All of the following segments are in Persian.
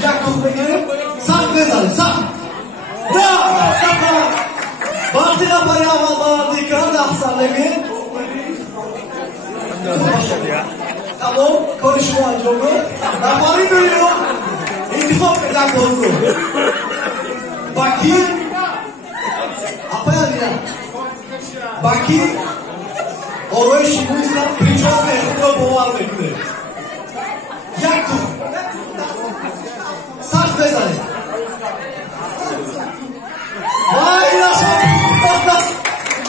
یک توپ بگیریم سخت بزنیم سخت نه وقتی نفری اول بلندی کرد 10 سالگی تمام کار شما انجام بود نفری دویم انتخاب بدن بازو باکی اپا یادیم باکی آروی شیمویستان 50 خود را باور بکنه یک توپ سخت بزنیم وای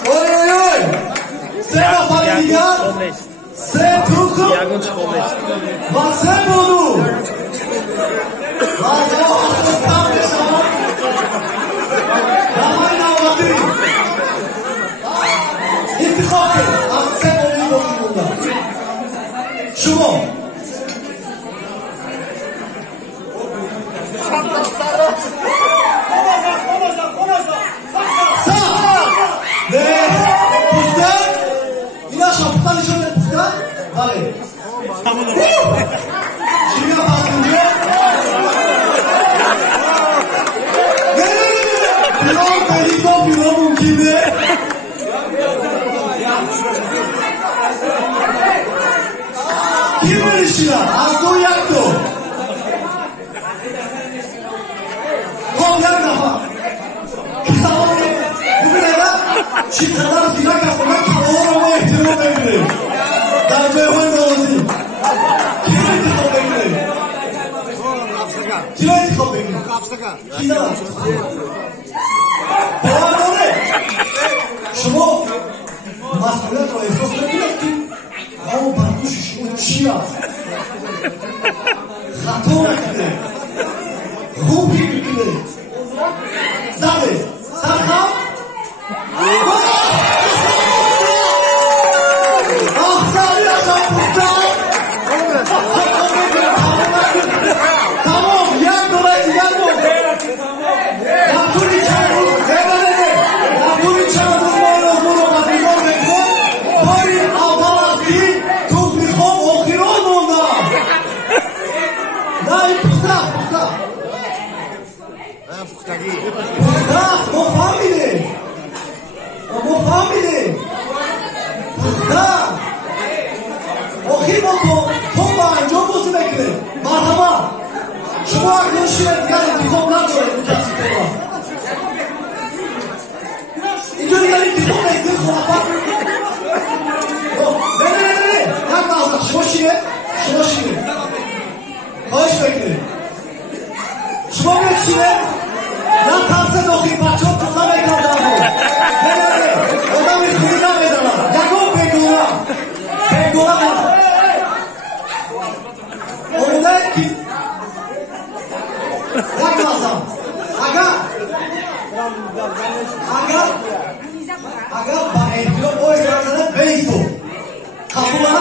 اوی اوی اوی سه نفر دیگر سه توپ و سه بودو و سه آسستان بشما نمای نوادی انتخاب کرد از سه بودی باقی موندن شما Vale. Şimdi yapasınca. Pilot perişan pilot mümkün. Kim verişiyor? Azdo yaktı. Kol yak kafa. Tamam. Bugün eve çıktılar filan yapmak kavurma ihtimali bekliyor. Dar meyvan olsun. Kim intikam bekliyor? Kim intikam bekliyor? Kim var? Devam edin. Şunu masumiyet ve esas bekliyor ki ama barkuş şunu çiğat. Hata bekliyor. Hub bekliyor. Zaten. Sarkam. شما اکنون شیره دیگر انتخاب نداره متاسفانه اینجا دیگر انتخاب نگیده خلافت نه یک نازد شما شیره خواهش بکنید شما بید شیره نه ترس داخل بچه ها پسا بکردن نه آدم ایخوری نمیدنم یکم بگونم اونده که یک لازم اگر با احتیاط باید زنه بیسو قبول